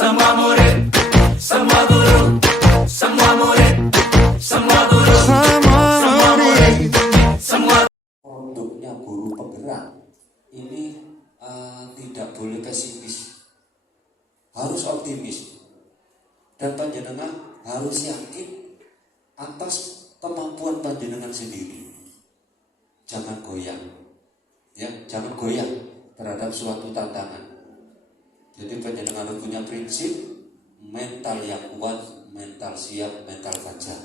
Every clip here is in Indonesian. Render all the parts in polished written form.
Semua murid, semua guru, semua murid, semua guru, semua murid, semua. Produknya guru penggerak ini tidak boleh pesimis, harus optimis, dan panjenengan harus yakin atas kemampuan panjenengan sendiri. Jangan goyang, ya, jangan goyang terhadap suatu tantangan. Jadi panjenengan harus punya prinsip, mental yang kuat, mental siap, mental fajar.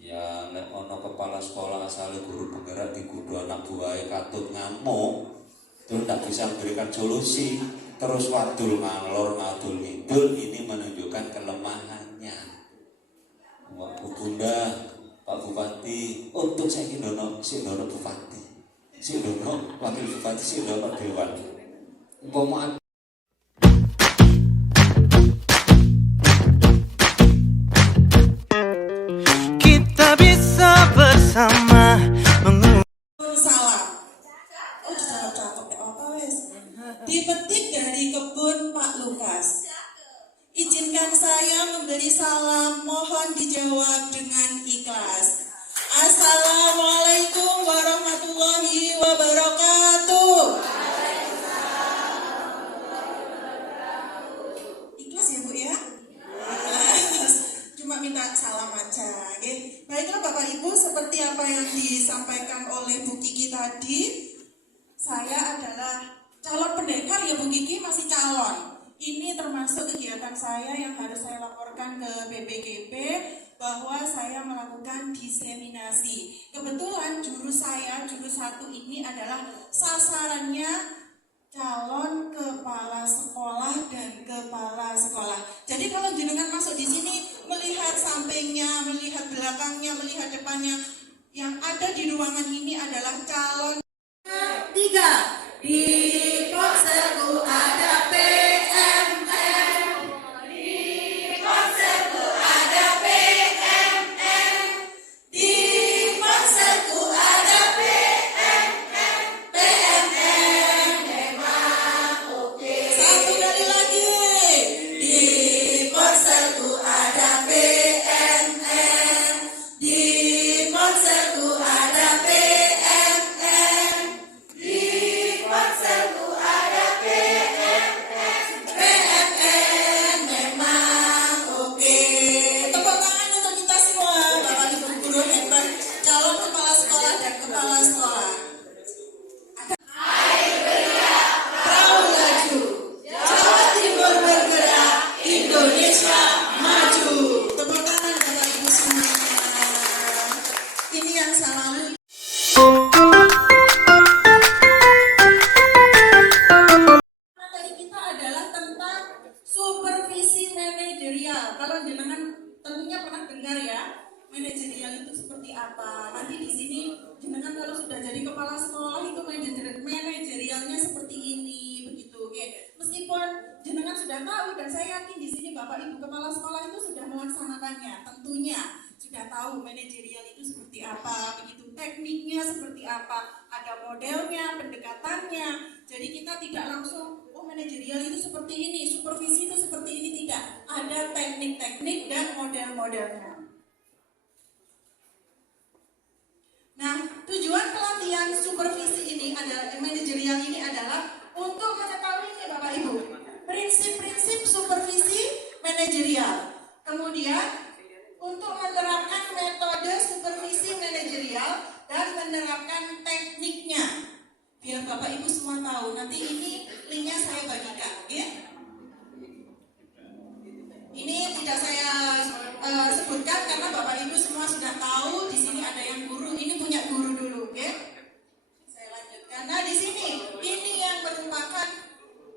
Ya, nek ono kepala sekolah asale guru penggerak dikudu anak buahnya katut ngamuk, terus tidak bisa memberikan solusi, terus wadul ngalor ngadul ngidul, ini menunjukkan kelemahannya. Pak Bunda, Pak Bupati, untuk saya Sindono Bupati, Sindono Wakil Bupati, Sindono Dewan. Umpama Kita bisa bersama salah. Oh, cakep apa wes? Dipetik dari kebun Pak Lukas. Izinkan saya memberi salam, mohon dijawab dengan ikhlas. Assalamualaikum warahmatullahi wabarakatuh. Ikhlas ya Bu ya? Cuma minta salam aja. Okay? Baiklah Bapak Ibu, seperti apa yang disampaikan oleh Bu Kiki tadi, saya adalah calon pendekar ya Bu Kiki, masih calon. Ini termasuk kegiatan saya yang harus saya laporkan ke BPKP bahwa saya melakukan diseminasi. Kebetulan jurus saya, jurus 1 ini adalah sasarannya calon kepala sekolah dan kepala sekolah. Jadi kalau jenengan masuk di sini melihat sampingnya, melihat belakangnya, melihat depannya, yang ada di ruangan ini adalah calon. 3. Di ponselku ada PMM. Di ponselku ada PMM. Di ponselku ada PMM. PMM memang oke. Satu kali lagi. Di ponselku ada PMM. Di ponselku ada PMM. Di ponselku ada PMM. PMM memang oke. Tepuk tangan untuk kita semua. Bapak Ibu guru hebat, calon kepala sekolah dan kepala sekolah. Perahu laju, Jawa Timur bergerak, Indonesia maju. Tepuk tangan Bapak Ibu semua. Ini yang selalu. Materi kita adalah tentang supervisi manajerial. Kalau jenengan tentunya pernah dengar ya, manajerial itu seperti apa. Nanti di sini jenengan kalau sudah jadi kepala sekolah itu manajerialnya seperti ini, begitu. Oke. Meskipun jenengan sudah tahu dan saya yakin di sini Bapak Ibu kepala sekolah itu sudah melaksanakannya, tentunya sudah tahu manajerial itu seperti apa, begitu, tekniknya seperti apa, ada modelnya, pendekatannya. Jadi kita tidak langsung, oh manajerial itu seperti ini, supervisi itu seperti ini, tidak. Ada teknik-teknik dan model-modelnya. Nah, tujuan pelatihan supervisi ini adalah, manajerial ini adalah untuk mengetahui nih Bapak Ibu, prinsip-prinsip supervisi manajerial. Kemudian untuk menerapkan metode supervisi manajerial dan menerapkan tekniknya. Biar Bapak Ibu semua tahu. Nanti ini linknya saya bagikan, ya. Ini tidak saya sebutkan karena Bapak Ibu semua sudah tahu. Di sini ada yang guru. Ini punya guru dulu, ya. Saya lanjutkan. Nah di sini ini yang merupakan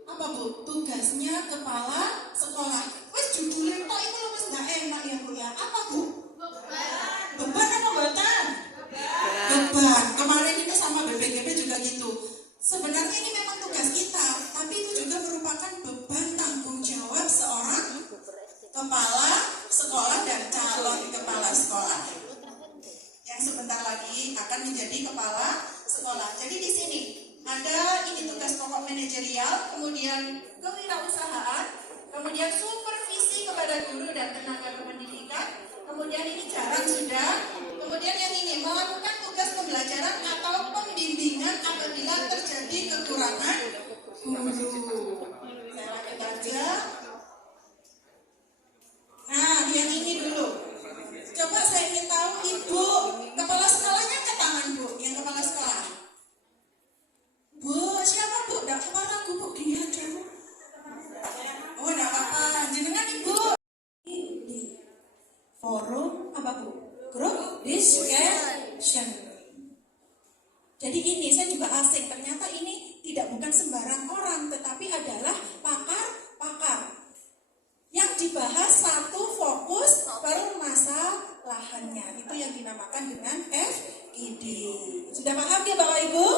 apa Bu? Tugasnya kepala sekolah. Wes judulnya kok itu wes nggak enak ya Bu ya? Apa Bu? Beban apa beban? Beban. Kemarin ini sama BPKP juga gitu. Sebenarnya ini memang tugas kita, tapi itu juga merupakan beban tanggung jawab seorang kepala sekolah dan calon kepala sekolah yang sebentar lagi akan menjadi kepala sekolah. Jadi di sini ada ini tugas pokok manajerial, kemudian kewirausahaan, kemudian kemudian supervisi kepada guru dan tenaga kependidikan, kemudian ini jarak sudah, kemudian yang ini melakukan tugas pembelajaran atau pembimbingan apabila terjadi kekurangan guru. Saya lanjut aja. Nah, yang ini dulu. Coba saya ingin tahu ibu kepala sekolahnya ke tangan bu, yang kepala sekolah. Bu, siapa bu? Tidak kepala bu, dia aja bu. Oh, tidak apa-apa. Jenengan ibu. Di forum apa bu? Grup discussion. Jadi ini saya juga asing. Ternyata ini bukan sembarang orang, tetapi adalah pakar-pakar. Yang dibahas satu fokus permasalahannya. Itu yang dinamakan dengan FGD. Sudah paham ya Bapak Ibu?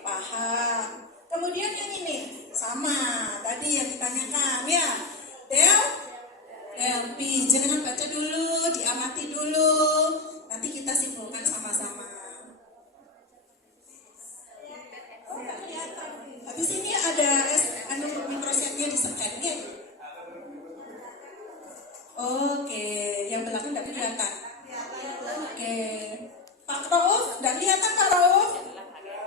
Paham. Kemudian yang ini sama tadi yang ditanyakan ya. Delp, jangan baca dulu, diamati dulu. Nanti kita simpulkan sama-sama. Oh, nggak kelihatan. Habis ini ada mikrosetnya di scan ya. Oke, yang belakang tidak kelihatan. Oke, Pak Rauf, tidak kelihatan Pak Rauf?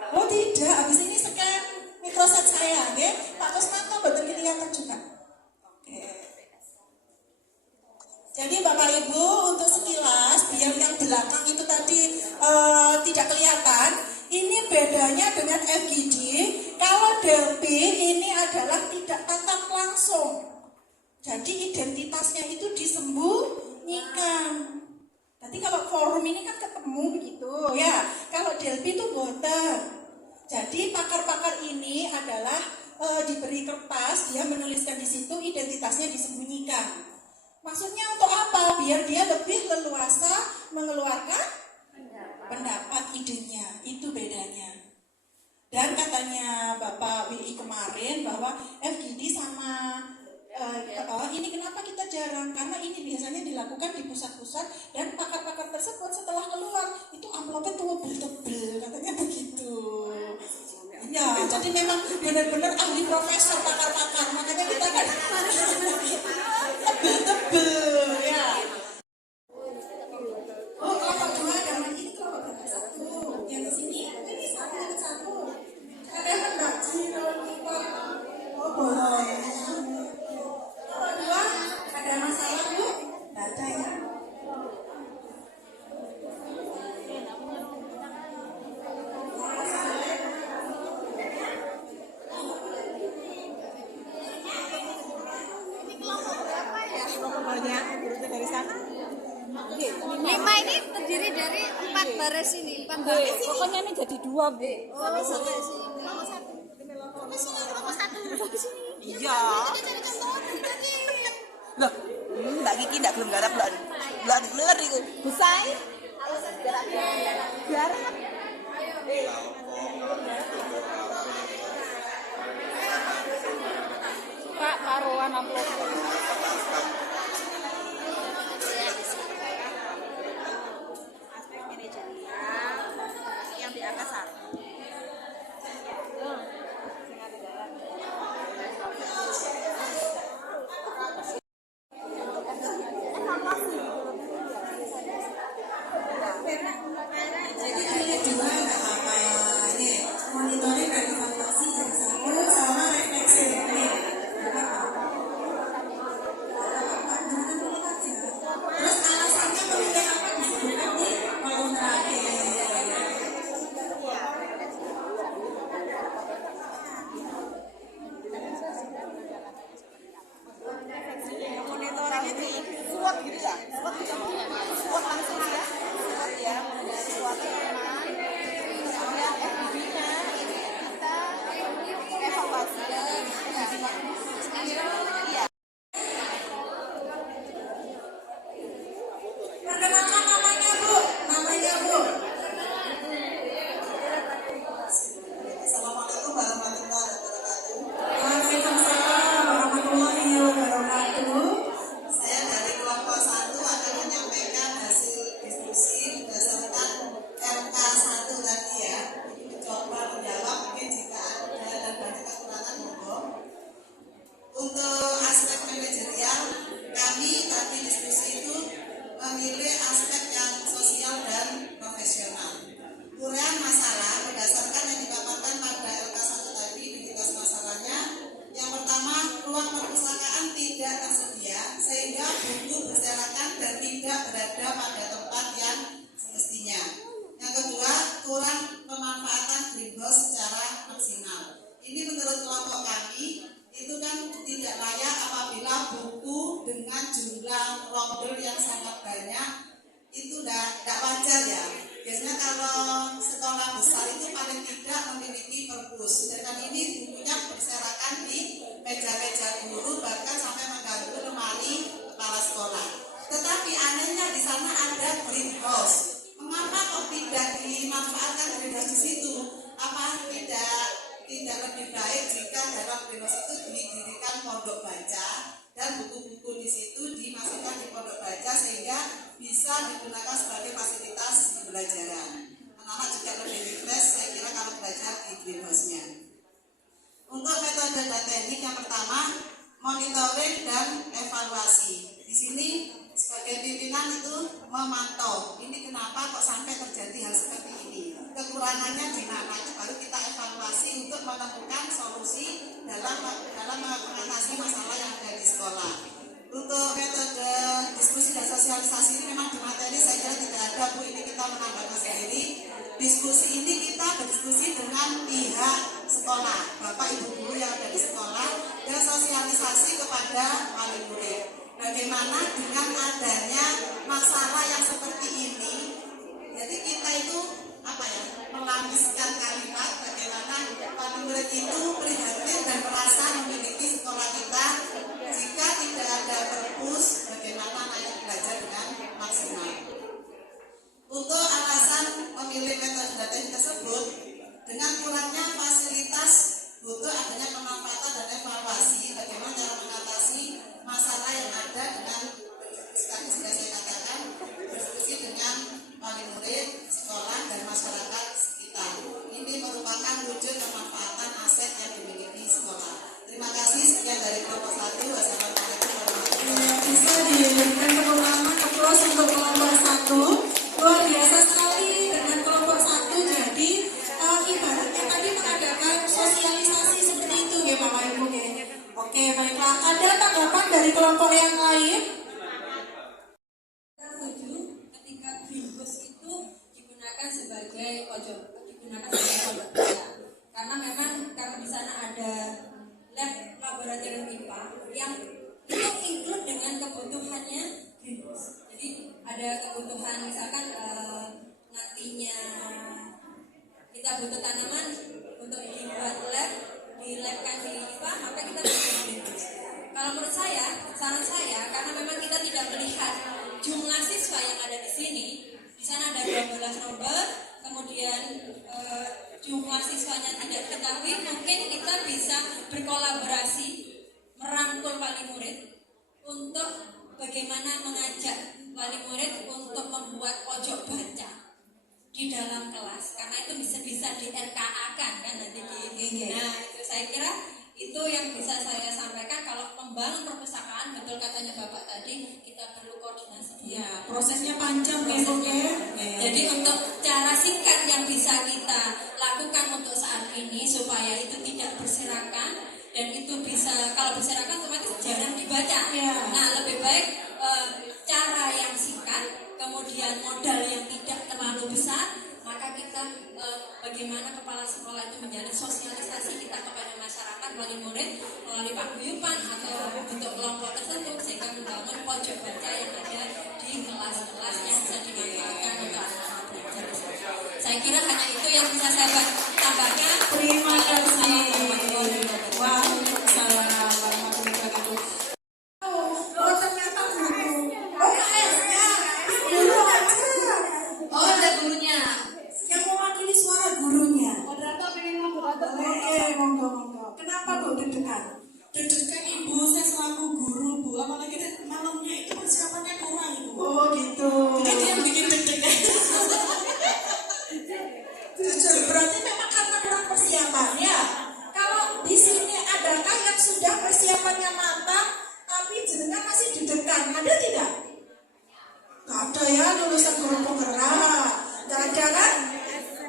Oh tidak, habis ini scan mikroset saya, ya. Pak Kusmanto betul kelihatan juga. Oke. Jadi Bapak Ibu untuk sekilas biar yang belakang itu tadi tidak kelihatan. Ini bedanya dengan FGD. Kalau Delp ini adalah tidak tatap langsung. Jadi identitasnya itu disembunyikan. Nanti kalau forum ini kan ketemu begitu ya. Kalau Delp itu boten. Jadi pakar-pakar ini adalah diberi kertas, dia menuliskan di situ identitasnya disembunyikan. Maksudnya untuk apa? Biar dia lebih leluasa mengeluarkan pendapat idenya. Itu bedanya. Dan katanya Bapak WI kemarin bahwa FGD sama ini kenapa kita jarang? Karena ini biasanya dilakukan di pusat-pusat dan pakar-pakar tersebut setelah keluar itu amplopnya tebel-tebel, katanya begitu. Ya, jadi memang benar-benar ahli profesor pakar-pakar, makanya kita kan tebel-tebel ya. Oh, kelompok dua dan ini kelompok satu. Yang di sini ini satu. Ada yang enggak sih oh boleh. Kedua, ada masalah bu? Tidak ada ya. Kelompoknya dari sana. 5 ini terdiri dari 4 baris ini. 4 baris ini. Pokoknya ini jadi 2 bu. Oh, sampai sini. Kelompok 1. Kelompok 1. Iya. Loh, Mbak Kiki ndak belum garap bulan beler itu. Busai. Garap. Pak taruhan amplop. Aspek manajerial yang di angka 1. Jadi ada dua nggak apa ya. Ini monitoring dan evaluasi dari satu sama refleksi. Terus alasannya memilih apa disebutkan di kolom terakhir. Monitoring itu SWOT gitu ya? SWOT gitu. SWOT langsung ya? SWOT ya, SWOT kemudian FGD-nya ini kita evaluasi ya. Iya. Perkenalkan namanya bu. Namanya bu. Assalamualaikum warahmatullahi wabarakatuh. Waalaikumsalam warahmatullahi wabarakatuh. Saya dari kelompok 1 akan menyampaikan murid dan evaluasi. Di sini sebagai pimpinan itu memantau. Ini kenapa kok sampai terjadi hal seperti ini? Kekurangannya di mana? Itu baru kita evaluasi untuk menemukan solusi dalam mengatasi masalah yang ada di sekolah. Untuk metode diskusi dan sosialisasi ini memang di materi saya kira tidak ada Bu, ini kita menambahkan sendiri. Diskusi ini kita berdiskusi dengan pihak sekolah, Bapak Ibu guru yang ada di sekolah, dan sosialisasi kepada wali murid. Bagaimana dengan adanya masalah yang seperti ini? Jadi kita itu melambiskan kalimat bagaimana wali murid itu prihatin dan merasa memiliki sekolah kita jika tidak ada perpus bagaimana anak belajar dengan maksimal. Untuk alasan memilih metode strategi tersebut, dengan kurangnya fasilitas butuh adanya pemanfaatan dan evaluasi bagaimana cara mengatasi masalah yang ada dengan tadi sudah saya katakan berdiskusi dengan wali murid, sekolah dan masyarakat sekitar. Ini merupakan wujud pemanfaatan aset yang dimiliki sekolah. Terima kasih, sekian dari kelompok 1. Wassalamualaikum warahmatullahi wabarakatuh. Bisa diberikan tepuk tangan aplaus untuk kelompok 1. Luar biasa sekali dengan kelompok 1. Jadi ibaratnya tadi mengadakan sosialisasi seperti itu ya Bapak Ibu ya. Oke, baiklah. Ada tanggapan dari kelompok yang lain? Setuju ketika bimbus itu digunakan sebagai pojok baca. Karena memang di sana ada lab laboratorium IPA yang itu include dengan kebutuhannya bimbus. Jadi ada kebutuhan misalkan nantinya kita butuh tanaman untuk dibuat lab, dilabkan di IPA, maka kita butuh bimbus. Kalau menurut saya, saran saya, karena memang kita tidak melihat jumlah siswa yang ada di sini, di sana ada 12 nomor, kemudian jumlah siswanya tidak diketahui, mungkin kita bisa berkolaborasi, merangkul wali murid untuk bagaimana mengajak wali murid untuk membuat pojok baca di dalam kelas, karena itu bisa di RKA-kan kan nanti di. Nah, itu saya kira itu yang bisa saya sampaikan. Kalau membangun perpustakaan, betul katanya Bapak tadi, kita perlu koordinasi. Ya, prosesnya panjang ya Bu ya. Jadi untuk cara singkat yang bisa kita lakukan untuk saat ini supaya itu tidak berserakan dan itu bisa, kalau berserakan otomatis jarang dibaca. Ya. Nah, lebih baik cara yang singkat, kemudian modal yang tidak terlalu besar, maka kita bagaimana kepala sekolah itu menjalin sosialisasi kita kepada masyarakat, wali murid melalui paguyuban atau bentuk kelompok tertentu sehingga membangun pojok baca yang ada di kelas-kelas yang bisa dimanfaatkan untuk anak-anak belajar. Saya kira hanya itu yang bisa saya tambahkan. Terima kasih. Waalaikumsalam. Waalaikumsalam warahmatullahi wabarakatuh. Oh, ternyata guru. Oh, KS-nya. Guru aja. Oh, ada gurunya. Yang mewakili suara gurunya. Moderator pengen ngomong. Oke, monggo. Kenapa kok deg-degan? Deg-degan Ibu, saya selaku guru Bu. Apalagi malamnya itu persiapannya kurang Ibu. Oh gitu. Jadi yang bikin deg-degan. Berarti memang karena kurang persiapan ya. Kalau di sini adakah yang sudah persiapannya matang, tapi jenengan masih deg-degan? Ada tidak? Gak ada ya, lulusan guru penggerak. Gak ada kan?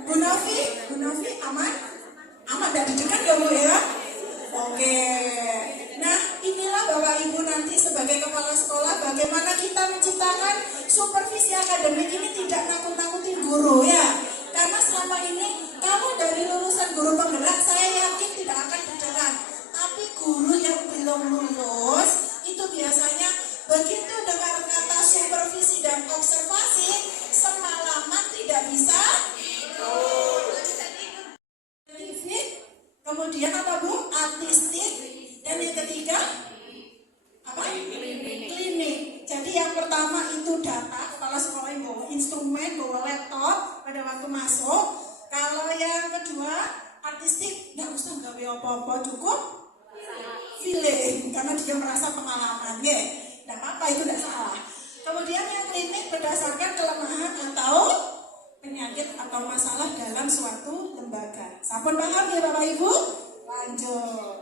Bu Novi aman? Aman, gak deg-degan ya Bu ya? Oke. Nah, inilah Bapak Ibu nanti sebagai kepala sekolah bagaimana kita menciptakan supervisi akademik ini tidak nakut-nakutin guru ya. Karena selama ini kamu dari lulusan guru penggerak saya yakin tidak akan deg-degan. Tapi guru yang belum lulus itu biasanya begitu dengar kata supervisi dan observasi semalaman tidak bisa tidur. Kemudian apa Bu? Artistik. Dan yang ketiga apa? Klinik. Jadi yang pertama itu data, kepala sekolah yang bawa instrumen, bawa laptop pada waktu masuk. Kalau yang kedua artistik, nggak usah gawe apa-apa, cukup feeling karena dia merasa pengalaman ya. Nggak apa-apa, itu nggak salah. Kemudian yang klinik berdasarkan kelemahan atau penyakit atau masalah dalam suatu lembaga. Sampun paham ya Bapak Ibu? Lanjut.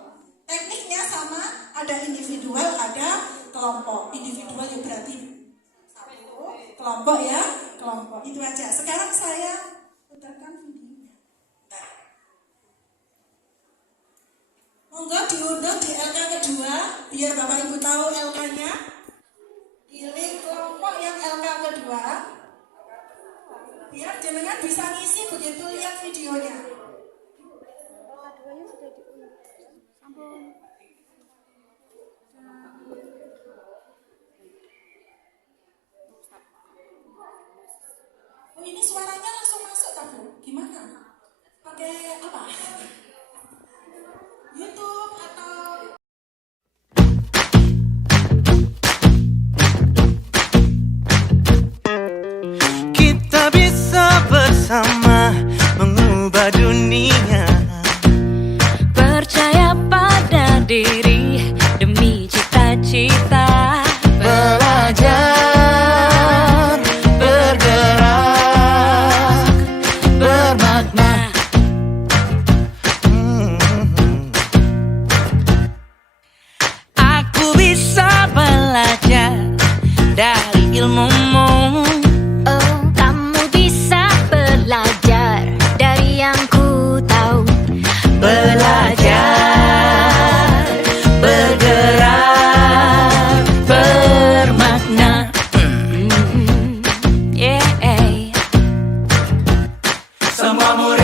Tekniknya sama, ada individual, ada kelompok. Individual ya berarti satu, kelompok ya, kelompok. Itu aja. Sekarang saya putarkan videonya. Bentar. Monggo diunduh di LK kedua, biar Bapak Ibu tahu LK-nya. Pilih kelompok yang LK kedua. Biar jenengan bisa ngisi begitu lihat videonya. Oh, ini suaranya langsung masuk tak Bu? Gimana? Pakai apa? YouTube atau Kita bisa bersama mengubah dunia. Percaya pada diri demi cita-cita. Belajar, bergerak, bermakna. Aku bisa belajar